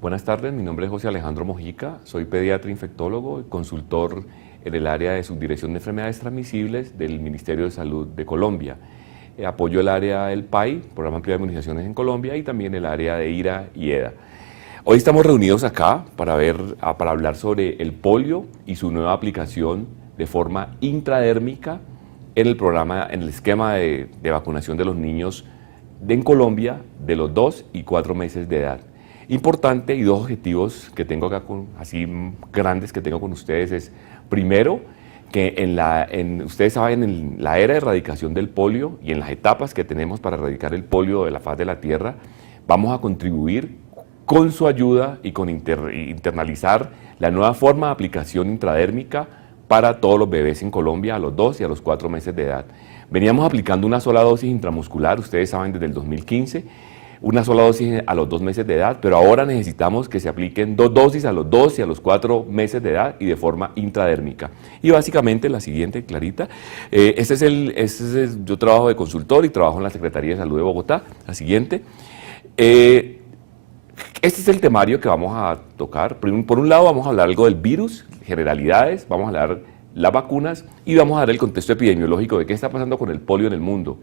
Buenas tardes, mi nombre es José Alejandro Mojica, soy pediatra infectólogo y consultor en el área de Subdirección de Enfermedades Transmisibles del Ministerio de Salud de Colombia. Apoyo el área del PAI, Programa Amplio de Inmunizaciones en Colombia, y también el área de IRA y EDA. Hoy estamos reunidos acá para hablar sobre el polio y su nueva aplicación de forma intradérmica en el esquema de vacunación de los niños en Colombia de los 2 y 4 meses de edad. Importante, y dos objetivos que tengo acá, así grandes que tengo con ustedes, es primero, que ustedes saben, en la era de erradicación del polio y en las etapas que tenemos para erradicar el polio de la faz de la tierra, vamos a contribuir con su ayuda y con internalizar la nueva forma de aplicación intradérmica para todos los bebés en Colombia a los 2 y a los 4 meses de edad. Veníamos aplicando una sola dosis intramuscular, ustedes saben, desde el 2015, una sola dosis a los 2 meses de edad, pero ahora necesitamos que se apliquen 2 dosis a los 2 y a los 4 meses de edad y de forma intradérmica. Y básicamente la siguiente, Clarita, yo trabajo de consultor y trabajo en la Secretaría de Salud de Bogotá. La siguiente. Este es el temario que vamos a tocar. Por un lado vamos a hablar algo del virus, generalidades, vamos a hablar las vacunas y vamos a dar el contexto epidemiológico de qué está pasando con el polio en el mundo.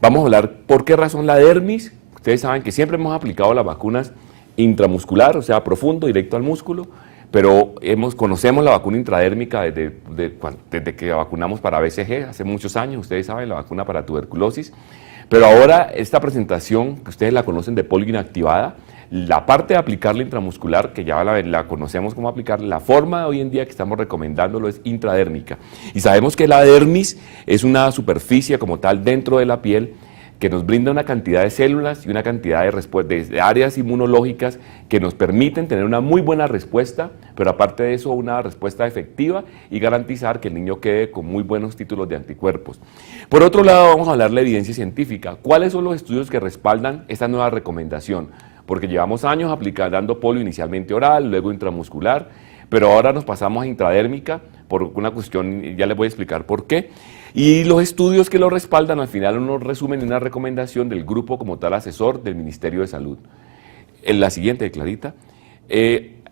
Vamos a hablar por qué razón la dermis. Ustedes saben que siempre hemos aplicado las vacunas intramuscular, o sea, profundo, directo al músculo, pero conocemos la vacuna intradérmica desde que vacunamos para BCG hace muchos años, ustedes saben, la vacuna para tuberculosis. Pero ahora esta presentación, que ustedes la conocen de polio inactivada, la parte de aplicarla intramuscular, que ya la conocemos cómo aplicar, la forma de hoy en día que estamos recomendándolo es intradérmica. Y sabemos que la dermis es una superficie como tal dentro de la piel que nos brinda una cantidad de células y una cantidad de áreas inmunológicas que nos permiten tener una muy buena respuesta, pero aparte de eso una respuesta efectiva y garantizar que el niño quede con muy buenos títulos de anticuerpos. Por otro lado, vamos a hablar de evidencia científica. ¿Cuáles son los estudios que respaldan esta nueva recomendación? Porque llevamos años dando polio inicialmente oral, luego intramuscular, pero ahora nos pasamos a intradérmica por una cuestión, ya les voy a explicar por qué. Y los estudios que lo respaldan al final nos resumen en una recomendación del grupo como tal asesor del Ministerio de Salud. En la siguiente, Clarita.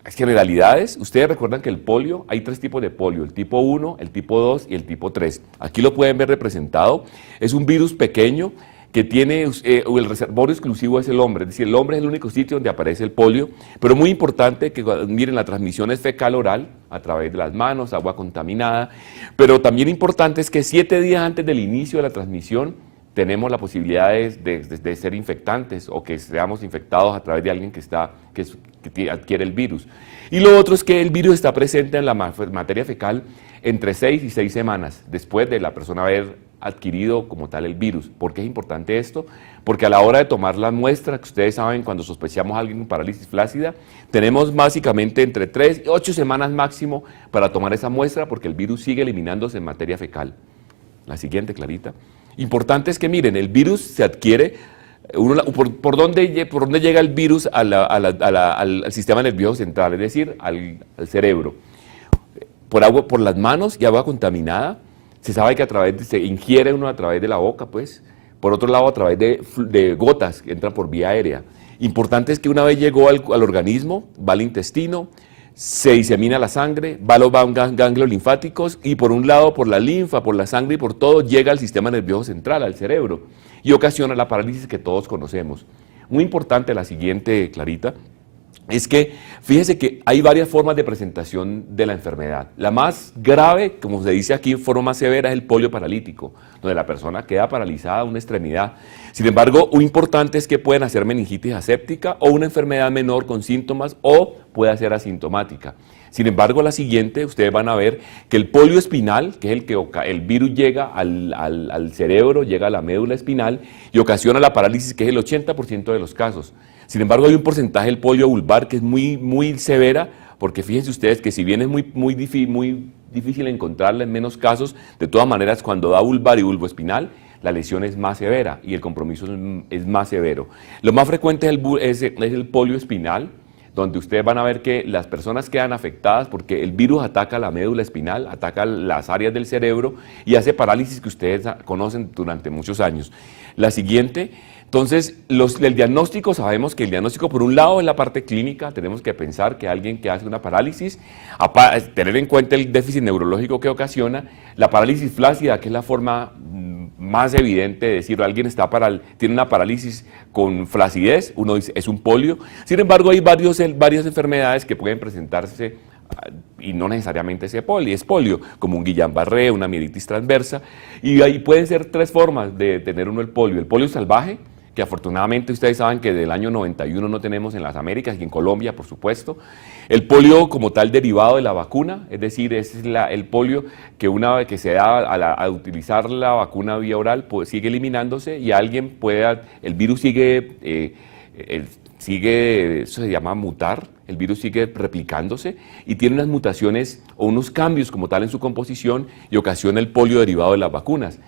Generalidades, ustedes recuerdan que el polio, hay 3 tipos de polio, el tipo 1, el tipo 2 y el tipo 3. Aquí lo pueden ver representado, es un virus pequeño que tiene, el reservorio exclusivo es el hombre, es decir, el hombre es el único sitio donde aparece el polio, pero muy importante que miren, la transmisión es fecal-oral, a través de las manos, agua contaminada, pero también importante es que 7 días antes del inicio de la transmisión tenemos la posibilidad de ser infectantes o que seamos infectados a través de alguien que adquiere el virus. Y lo otro es que el virus está presente en la materia fecal entre 6 y 6 semanas después de la persona haber adquirido como tal el virus. ¿Por qué es importante esto? Porque a la hora de tomar la muestra, que ustedes saben, cuando sospechamos a alguien con parálisis flácida, tenemos básicamente entre 3 y 8 semanas máximo para tomar esa muestra porque el virus sigue eliminándose en materia fecal. La siguiente, Clarita. Importante es que miren, el virus se adquiere, ¿por dónde llega el virus al sistema nervioso central? Es decir, al cerebro. Por las manos y agua contaminada. Se sabe que se ingiere uno a través de la boca, pues. Por otro lado, a través de gotas que entran por vía aérea. Importante es que una vez llegó al organismo, va al intestino, se disemina la sangre, va a los ganglios linfáticos y por un lado, por la linfa, por la sangre y por todo, llega al sistema nervioso central, al cerebro, y ocasiona la parálisis que todos conocemos. Muy importante la siguiente, Clarita, es que fíjese que hay varias formas de presentación de la enfermedad. La más grave, como se dice aquí, forma más severa, es el polio paralítico, donde la persona queda paralizada a una extremidad. Sin embargo, lo importante es que pueden hacer meningitis aséptica o una enfermedad menor con síntomas o puede ser asintomática. Sin embargo, la siguiente, ustedes van a ver que el polio espinal, que es el virus llega al cerebro, llega a la médula espinal y ocasiona la parálisis, que es el 80% de los casos. Sin embargo, hay un porcentaje del polio vulvar que es muy severa, porque fíjense ustedes que si bien es muy difícil encontrarla en menos casos, de todas maneras cuando da vulvar y vulvoespinal, la lesión es más severa y el compromiso es más severo. Lo más frecuente es el polio espinal, donde ustedes van a ver que las personas quedan afectadas porque el virus ataca la médula espinal, ataca las áreas del cerebro y hace parálisis que ustedes conocen durante muchos años. La siguiente, Entonces, el diagnóstico, sabemos que el diagnóstico, por un lado, es la parte clínica. Tenemos que pensar que alguien que hace una parálisis, tener en cuenta el déficit neurológico que ocasiona, la parálisis flácida, que es la forma más evidente de decir alguien tiene una parálisis con flacidez, uno dice es un polio. Sin embargo, hay varias enfermedades que pueden presentarse y no necesariamente es polio, como un Guillain-Barré, una mielitis transversa, y ahí pueden ser tres formas de tener uno el polio salvaje, que afortunadamente ustedes saben que del año 91 no tenemos en las Américas y en Colombia, por supuesto. El polio como tal derivado de la vacuna, es decir, es el polio que una vez que se da al utilizar la vacuna vía oral, pues, sigue eliminándose y el virus sigue, eso se llama mutar, el virus sigue replicándose y tiene unas mutaciones o unos cambios como tal en su composición y ocasiona el polio derivado de las vacunas.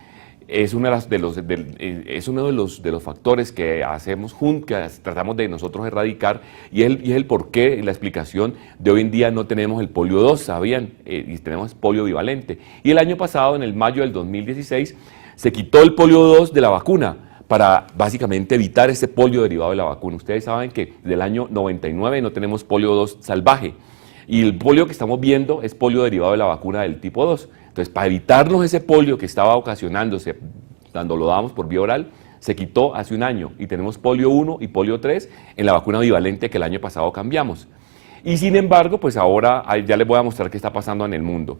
Es uno de los factores que hacemos que tratamos de nosotros erradicar y es el porqué y la explicación de hoy en día no tenemos el polio 2, ¿sabían? Y tenemos polio bivalente. Y el año pasado, en el mayo del 2016, se quitó el polio 2 de la vacuna para básicamente evitar ese polio derivado de la vacuna. Ustedes saben que del año 99 no tenemos polio 2 salvaje y el polio que estamos viendo es polio derivado de la vacuna del tipo 2. Entonces, para evitarnos ese polio que estaba ocasionándose cuando lo dábamos por vía oral, se quitó hace un año y tenemos polio 1 y polio 3 en la vacuna bivalente que el año pasado cambiamos. Y sin embargo, pues ahora ya les voy a mostrar qué está pasando en el mundo.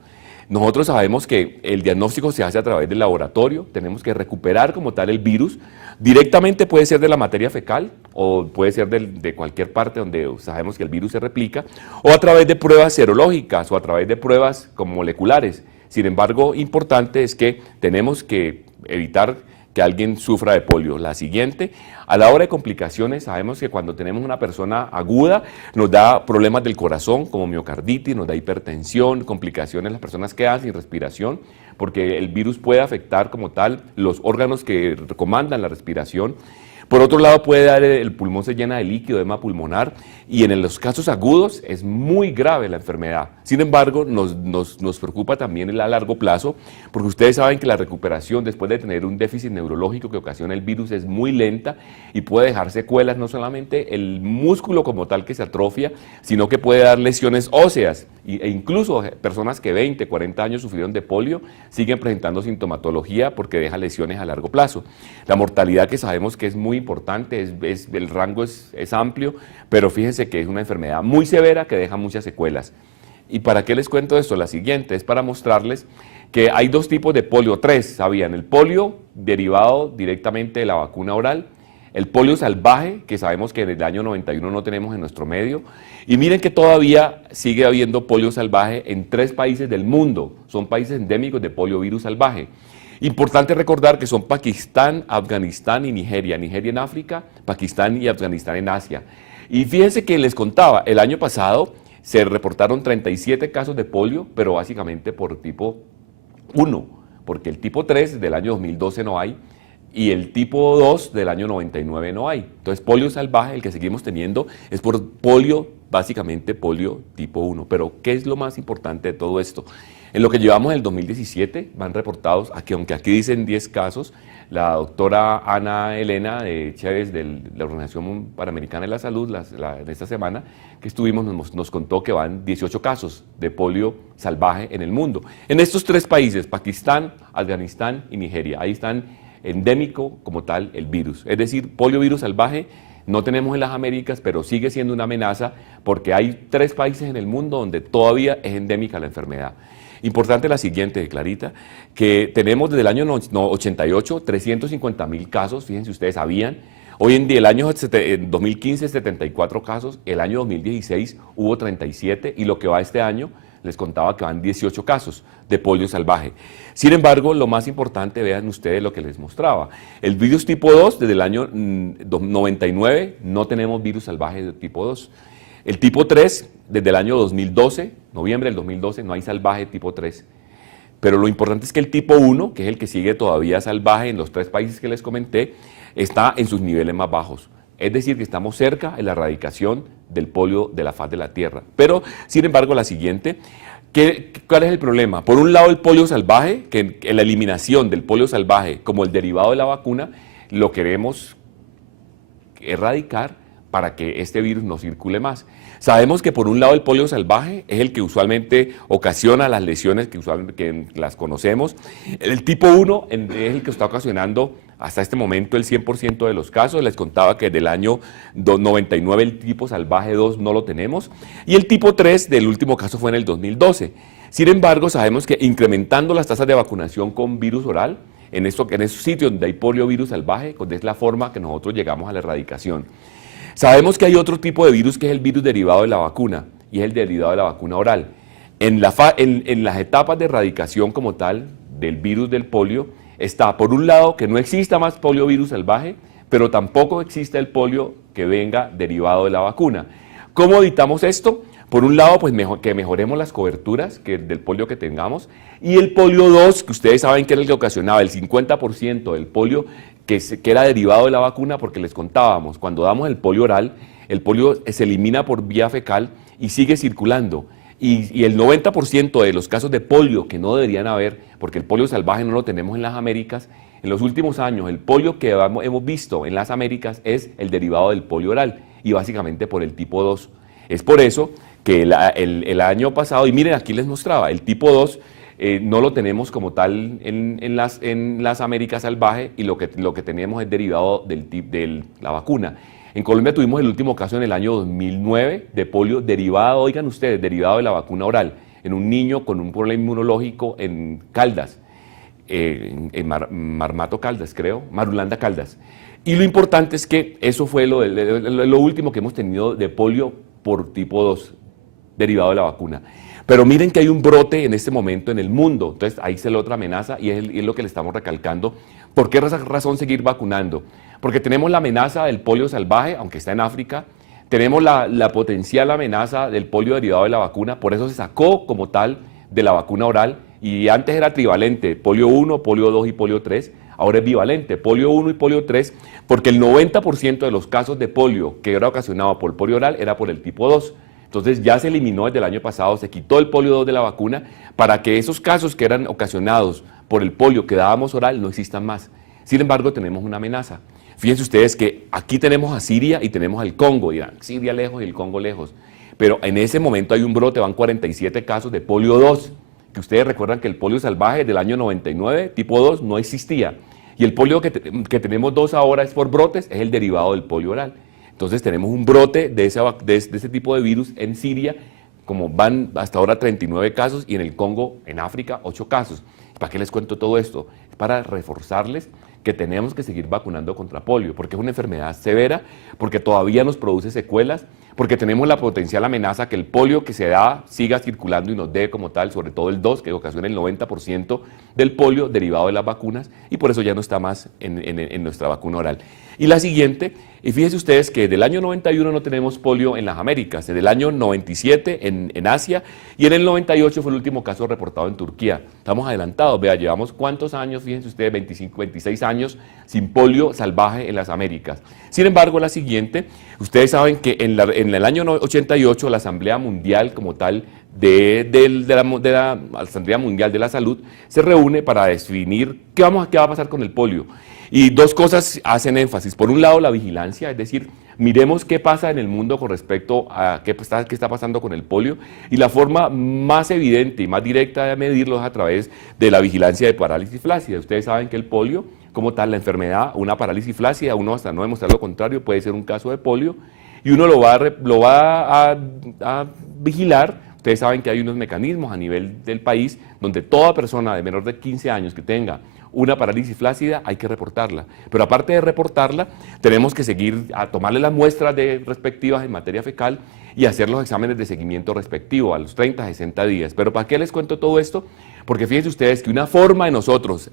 Nosotros sabemos que el diagnóstico se hace a través del laboratorio, tenemos que recuperar como tal el virus, directamente puede ser de la materia fecal o puede ser de cualquier parte donde sabemos que el virus se replica, o a través de pruebas serológicas o a través de pruebas como moleculares. Sin embargo, importante es que tenemos que evitar que alguien sufra de polio. La siguiente, a la hora de complicaciones, sabemos que cuando tenemos una persona aguda nos da problemas del corazón como miocarditis, nos da hipertensión, complicaciones, las personas quedan sin respiración porque el virus puede afectar como tal los órganos que comandan la respiración. Por otro lado, puede dar el pulmón se llena de líquido, edema pulmonar, y en los casos agudos es muy grave la enfermedad. Sin embargo, nos preocupa también a largo plazo, porque ustedes saben que la recuperación después de tener un déficit neurológico que ocasiona el virus es muy lenta y puede dejar secuelas, no solamente el músculo como tal que se atrofia, sino que puede dar lesiones óseas, e incluso personas que 20, 40 años sufrieron de polio siguen presentando sintomatología porque deja lesiones a largo plazo. La mortalidad, que sabemos que es muy importante, el rango es amplio, pero fíjense que es una enfermedad muy severa que deja muchas secuelas. ¿Y para qué les cuento esto? La siguiente es para mostrarles que hay dos tipos de polio, tres, ¿sabían? El polio derivado directamente de la vacuna oral, el polio salvaje, que sabemos que desde el año 91 no tenemos en nuestro medio, y miren que todavía sigue habiendo polio salvaje en 3 países del mundo, son países endémicos de poliovirus salvaje. Importante recordar que son Pakistán, Afganistán y Nigeria. Nigeria en África, Pakistán y Afganistán en Asia. Y fíjense que les contaba, el año pasado se reportaron 37 casos de polio, pero básicamente por tipo 1, porque el tipo 3 del año 2012 no hay, y el tipo 2 del año 99 no hay. Entonces, polio salvaje, el que seguimos teniendo, es por polio, básicamente polio tipo 1. Pero, ¿qué es lo más importante de todo esto? En lo que llevamos del 2017, van reportados, aunque aquí dicen 10 casos, la doctora Ana Elena de Chévez de la Organización Panamericana de la Salud, en esta semana que estuvimos, nos contó que van 18 casos de polio salvaje en el mundo. En estos 3 países, Pakistán, Afganistán y Nigeria, ahí están endémico como tal el virus. Es decir, poliovirus salvaje no tenemos en las Américas, pero sigue siendo una amenaza porque hay 3 países en el mundo donde todavía es endémica la enfermedad. Importante la siguiente, Clarita, que tenemos desde el año 88 350.000 casos, fíjense ustedes, sabían. Hoy en día, el año 2015, 74 casos, el año 2016 hubo 37 y lo que va este año, les contaba que van 18 casos de polio salvaje. Sin embargo, lo más importante, vean ustedes lo que les mostraba. El virus tipo 2, desde el año 99, no tenemos virus salvaje de tipo 2. El tipo 3, desde el año 2012, noviembre del 2012, no hay salvaje tipo 3. Pero lo importante es que el tipo 1, que es el que sigue todavía salvaje en los 3 países que les comenté, está en sus niveles más bajos. Es decir, que estamos cerca de la erradicación del polio de la faz de la Tierra. Pero, sin embargo, la siguiente, ¿cuál es el problema? Por un lado, el polio salvaje, que la eliminación del polio salvaje como el derivado de la vacuna, lo queremos erradicar para que este virus no circule más. Sabemos que por un lado el polio salvaje es el que usualmente ocasiona las lesiones que las conocemos. El tipo 1 es el que está ocasionando hasta este momento el 100% de los casos. Les contaba que del año 99 el tipo salvaje 2 no lo tenemos. Y el tipo 3 del último caso fue en el 2012. Sin embargo, sabemos que incrementando las tasas de vacunación con virus oral, en esos sitios donde hay poliovirus salvaje, es la forma que nosotros llegamos a la erradicación. Sabemos que hay otro tipo de virus que es el virus derivado de la vacuna, y es el derivado de la vacuna oral. En las etapas de erradicación como tal del virus del polio, está por un lado que no exista más poliovirus salvaje, pero tampoco existe el polio que venga derivado de la vacuna. ¿Cómo evitamos esto? Por un lado, pues que mejoremos las coberturas del polio que tengamos, y el polio 2, que ustedes saben que era el que ocasionaba el 50% del polio que era derivado de la vacuna, porque les contábamos, cuando damos el polio oral, el polio se elimina por vía fecal y sigue circulando. Y el 90% de los casos de polio que no deberían haber, porque el polio salvaje no lo tenemos en las Américas, en los últimos años el polio que hemos visto en las Américas es el derivado del polio oral, y básicamente por el tipo 2. Es por eso que el año pasado, y miren aquí les mostraba, el tipo 2 no lo tenemos como tal en las Américas salvaje, y lo que tenemos es derivado de la vacuna. En Colombia tuvimos el último caso en el año 2009 de polio derivado, oigan ustedes, derivado de la vacuna oral, en un niño con un problema inmunológico en Caldas, Marmato Caldas creo, Marulanda Caldas. Y lo importante es que eso fue lo último que hemos tenido de polio por tipo 2, derivado de la vacuna. Pero miren que hay un brote en este momento en el mundo, entonces ahí se le otra amenaza, y es lo que le estamos recalcando. ¿Por qué razón seguir vacunando? Porque tenemos la amenaza del polio salvaje, aunque está en África, tenemos la potencial amenaza del polio derivado de la vacuna, por eso se sacó como tal de la vacuna oral, y antes era trivalente, polio 1, polio 2 y polio 3, ahora es bivalente, polio 1 y polio 3, porque el 90% de los casos de polio que era ocasionado por polio oral era por el tipo 2. Entonces ya se eliminó desde el año pasado, se quitó el polio 2 de la vacuna para que esos casos que eran ocasionados por el polio que dábamos oral no existan más. Sin embargo, tenemos una amenaza. Fíjense ustedes que aquí tenemos a Siria y tenemos al Congo, dirán, Siria lejos y el Congo lejos. Pero en ese momento hay un brote, van 47 casos de polio 2, que ustedes recuerdan que el polio salvaje del año 99, tipo 2, no existía. Y el polio que tenemos 2 ahora es por brotes, es el derivado del polio oral. Entonces tenemos un brote de ese tipo de virus en Siria, como van hasta ahora 39 casos, y en el Congo, en África, 8 casos. ¿Para qué les cuento todo esto? Es para reforzarles que tenemos que seguir vacunando contra polio, porque es una enfermedad severa, porque todavía nos produce secuelas, porque tenemos la potencial amenaza que el polio que se da siga circulando y nos dé como tal, sobre todo el 2, que ocasiona el 90% del polio derivado de las vacunas, y por eso ya no está más en nuestra vacuna oral. Y la siguiente, y fíjense ustedes que del año 91 no tenemos polio en las Américas, del año 97 en Asia, y en el 98 fue el último caso reportado en Turquía. Estamos adelantados, vea, llevamos cuántos años, fíjense ustedes, 25, 26 años sin polio salvaje en las Américas. Sin embargo, la siguiente, ustedes saben que en el año 88 la Asamblea Mundial como tal la Asamblea Mundial de la Salud se reúne para definir qué va a pasar con el polio. Y dos cosas hacen énfasis. Por un lado, la vigilancia, es decir, miremos qué pasa en el mundo con respecto a qué está pasando con el polio, y la forma más evidente y más directa de medirlo es a través de la vigilancia de parálisis flácida. Ustedes saben que el polio, como tal, la enfermedad, una parálisis flácida, uno hasta no demostrar lo contrario, puede ser un caso de polio, y uno lo va a vigilar. Ustedes saben que hay unos mecanismos a nivel del país donde toda persona de menor de 15 años que tenga una parálisis flácida hay que reportarla. Pero aparte de reportarla, tenemos que seguir a tomarle las muestras respectivas en materia fecal y hacer los exámenes de seguimiento respectivo a los 30, 60 días. ¿Pero para qué les cuento todo esto? Porque fíjense ustedes que una forma de nosotros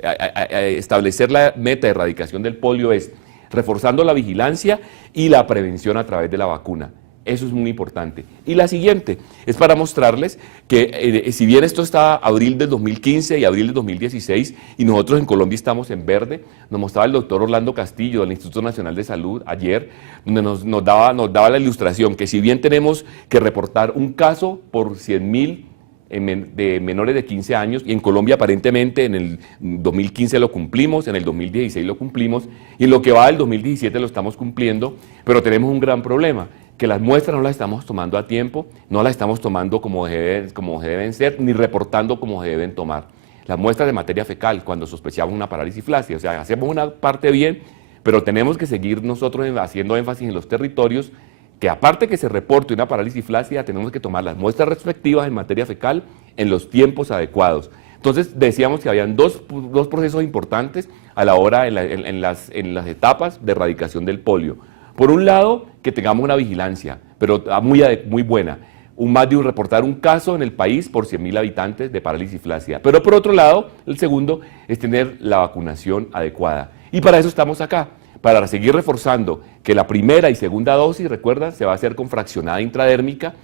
establecer la meta de erradicación del polio es reforzando la vigilancia y la prevención a través de la vacuna. Eso es muy importante. Y la siguiente es para mostrarles que si bien esto está abril del 2015 y abril del 2016 y nosotros en Colombia estamos en verde, nos mostraba el doctor Orlando Castillo del Instituto Nacional de Salud ayer, donde nos daba la ilustración que si bien tenemos que reportar un caso por 100.000 de menores de 15 años, y en Colombia aparentemente en el 2015 lo cumplimos, en el 2016 lo cumplimos, y en lo que va del 2017 lo estamos cumpliendo, pero tenemos un gran problema, que las muestras no las estamos tomando a tiempo, no las estamos tomando como deben ser, ni reportando como se deben tomar. Las muestras de materia fecal, cuando sospechamos una parálisis flácida, o sea, hacemos una parte bien, pero tenemos que seguir nosotros haciendo énfasis en los territorios, que aparte que se reporte una parálisis flácida, tenemos que tomar las muestras respectivas en materia fecal en los tiempos adecuados. Entonces decíamos que habían dos procesos importantes a la hora en las etapas de erradicación del polio. Por un lado, que tengamos una vigilancia, pero muy buena. Reportar un caso en el país por 100.000 habitantes de parálisis flácida. Pero por otro lado, el segundo es tener la vacunación adecuada. Y para eso estamos acá, para seguir reforzando que la primera y segunda dosis, recuerda, se va a hacer con fraccionada intradérmica.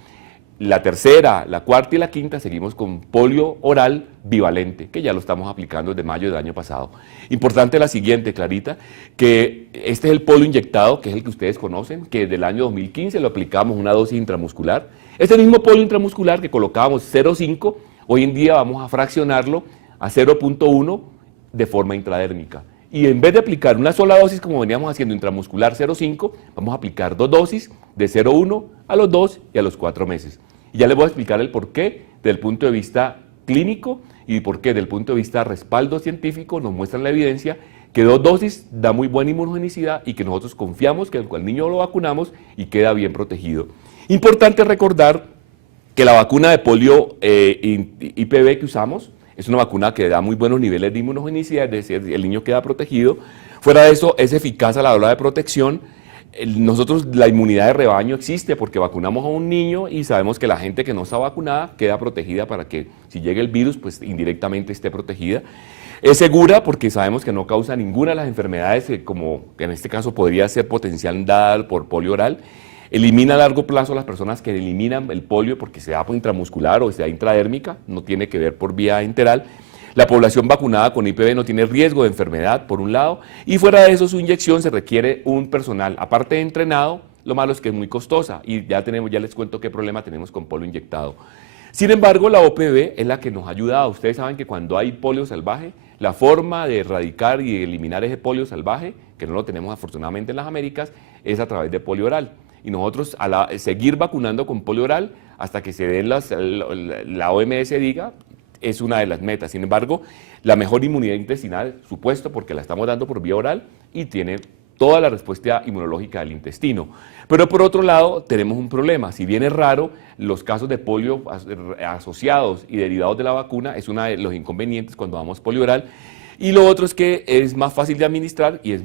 La tercera, la cuarta y la quinta seguimos con polio oral bivalente, que ya lo estamos aplicando desde mayo del año pasado. Importante la siguiente, Clarita, que este es el polio inyectado, que es el que ustedes conocen, que desde el año 2015 lo aplicamos una dosis intramuscular. Este mismo polio intramuscular que colocábamos 0,5, hoy en día vamos a fraccionarlo a 0,1 de forma intradérmica. Y en vez de aplicar una sola dosis como veníamos haciendo intramuscular 0,5, vamos a aplicar 2 dosis de 0,1 a los 2 y a los 4 meses. Y ya les voy a explicar el porqué desde el punto de vista clínico y por qué desde el punto de vista respaldo científico nos muestran la evidencia que 2 dosis da muy buena inmunogenicidad y que nosotros confiamos que al niño lo vacunamos y queda bien protegido. Importante recordar que la vacuna de polio IPV que usamos es una vacuna que da muy buenos niveles de inmunogenicidad, es decir, el niño queda protegido. Fuera de eso, es eficaz a la hora de protección. Nosotros, la inmunidad de rebaño existe porque vacunamos a un niño y sabemos que la gente que no está vacunada queda protegida para que si llega el virus, pues indirectamente esté protegida. Es segura porque sabemos que no causa ninguna de las enfermedades como en este caso podría ser potencial dada por polio oral. Elimina a largo plazo a las personas que eliminan el polio porque se da por intramuscular o sea intradérmica, no tiene que ver por vía enteral. La población vacunada con IPV no tiene riesgo de enfermedad, por un lado, y fuera de eso su inyección se requiere un personal, aparte de entrenado, lo malo es que es muy costosa y ya les cuento qué problema tenemos con polio inyectado. Sin embargo, la OPV es la que nos ha ayudado. Ustedes saben que cuando hay polio salvaje, la forma de erradicar y eliminar ese polio salvaje, que no lo tenemos afortunadamente en las Américas, es a través de polio oral. Y nosotros seguir vacunando con polio oral hasta que se den la OMS diga, es una de las metas. Sin embargo, la mejor inmunidad intestinal, supuesto, porque la estamos dando por vía oral y tiene toda la respuesta inmunológica del intestino. Pero por otro lado, tenemos un problema. Si bien es raro, los casos de polio asociados y derivados de la vacuna es uno de los inconvenientes cuando damos polio oral. Y lo otro es que es más fácil de administrar y es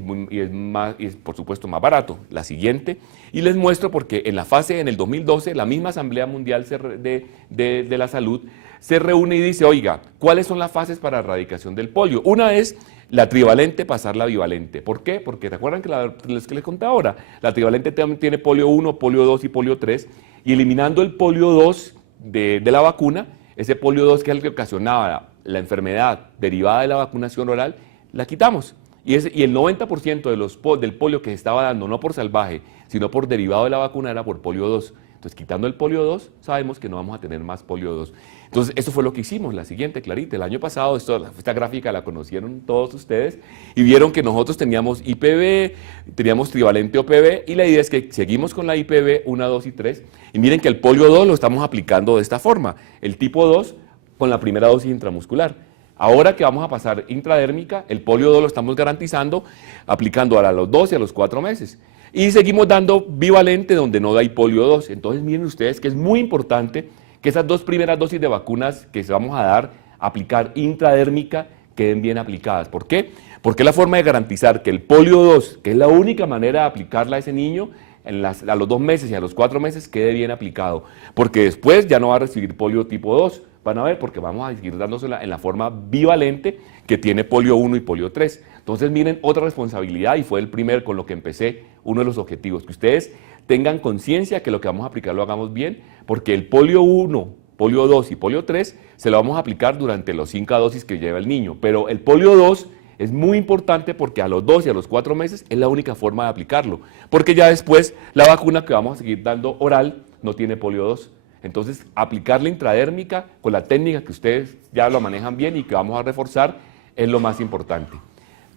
por supuesto más barato. La siguiente, y les muestro porque en el 2012, la misma Asamblea Mundial de la Salud se reúne y dice, oiga, ¿cuáles son las fases para erradicación del polio? Una es la trivalente pasar la bivalente. ¿Por qué? Porque recuerdan que les conté ahora, la trivalente también tiene polio 1, polio 2 y polio 3, y eliminando el polio 2 de la vacuna, ese polio 2 que es el que ocasionaba la enfermedad derivada de la vacunación oral, la quitamos. Y el 90% del polio que se estaba dando, no por salvaje, sino por derivado de la vacuna, era por polio 2. Entonces, quitando el polio 2, sabemos que no vamos a tener más polio 2. Entonces, eso fue lo que hicimos. La siguiente, Clarita, el año pasado, esta gráfica la conocieron todos ustedes y vieron que nosotros teníamos IPV, teníamos trivalente OPV y la idea es que seguimos con la IPV 1, 2 y 3 y miren que el polio 2 lo estamos aplicando de esta forma. El tipo 2 con la primera dosis intramuscular. Ahora que vamos a pasar intradérmica, el polio 2 lo estamos garantizando aplicando a los 2 y a los 4 meses. Y seguimos dando bivalente donde no hay polio 2. Entonces miren ustedes que es muy importante que esas 2 primeras dosis de vacunas que vamos a dar, aplicar intradérmica, queden bien aplicadas. ¿Por qué? Porque es la forma de garantizar que el polio 2, que es la única manera de aplicarla a ese niño, a los 2 meses y a los 4 meses quede bien aplicado. Porque después ya no va a recibir polio tipo 2. Van a ver, porque vamos a seguir dándosela en la forma bivalente que tiene polio 1 y polio 3. Entonces miren otra responsabilidad y fue el primer con lo que empecé, uno de los objetivos, que ustedes tengan conciencia que lo que vamos a aplicar lo hagamos bien, porque el polio 1, polio 2 y polio 3 se lo vamos a aplicar durante los 5 dosis que lleva el niño, pero el polio 2 es muy importante porque a los 2 y a los 4 meses es la única forma de aplicarlo, porque ya después la vacuna que vamos a seguir dando oral no tiene polio 2. Entonces, aplicar la intradérmica con la técnica que ustedes ya lo manejan bien y que vamos a reforzar es lo más importante.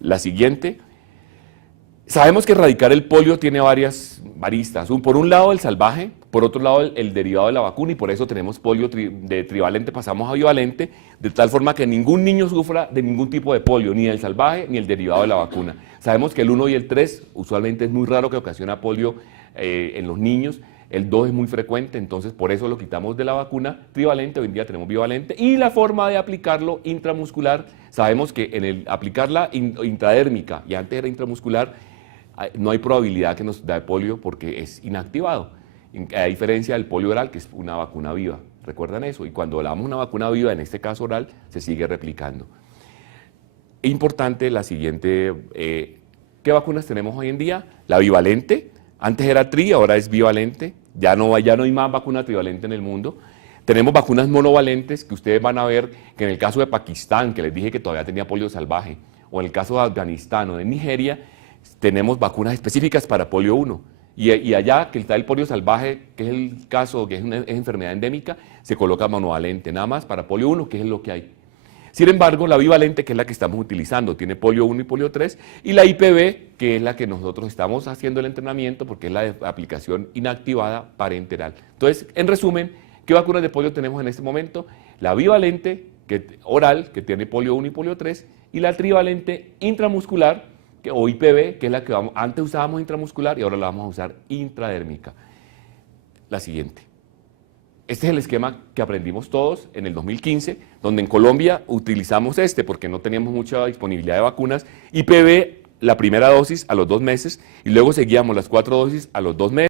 La siguiente. Sabemos que erradicar el polio tiene varias aristas. Por un lado el salvaje, por otro lado el derivado de la vacuna, y por eso tenemos polio de trivalente, pasamos a bivalente, de tal forma que ningún niño sufra de ningún tipo de polio, ni el salvaje ni el derivado de la vacuna. Sabemos que el 1 y el 3 usualmente es muy raro que ocasiona polio en los niños, el 2 es muy frecuente, entonces por eso lo quitamos de la vacuna trivalente, hoy en día tenemos bivalente, y la forma de aplicarlo intramuscular, sabemos que en el aplicarla intradérmica y antes era intramuscular, no hay probabilidad que nos dé polio porque es inactivado, a diferencia del polio oral, que es una vacuna viva. ¿Recuerdan eso? Y cuando hablamos de una vacuna viva, en este caso oral, se sigue replicando. Importante la siguiente, ¿qué vacunas tenemos hoy en día? La bivalente, antes era tri, ahora es bivalente, ya no hay más vacuna trivalente en el mundo. Tenemos vacunas monovalentes que ustedes van a ver que en el caso de Pakistán, que les dije que todavía tenía polio salvaje, o en el caso de Afganistán o de Nigeria, tenemos vacunas específicas para polio 1. Y allá, que está el polio salvaje, que es el caso, que es enfermedad endémica, se coloca monovalente, nada más para polio 1, que es lo que hay. Sin embargo, la bivalente, que es la que estamos utilizando, tiene polio 1 y polio 3, y la IPV, que es la que nosotros estamos haciendo el entrenamiento, porque es la de aplicación inactivada parenteral. Entonces, en resumen, ¿qué vacunas de polio tenemos en este momento? La bivalente, oral, que tiene polio 1 y polio 3, y la trivalente intramuscular, o IPV, que es la que antes usábamos intramuscular y ahora la vamos a usar intradérmica. La siguiente. Este es el esquema que aprendimos todos en el 2015, donde en Colombia utilizamos porque no teníamos mucha disponibilidad de vacunas. IPV, la primera dosis a los 2 meses, y luego seguíamos las 4 dosis a los 2 meses.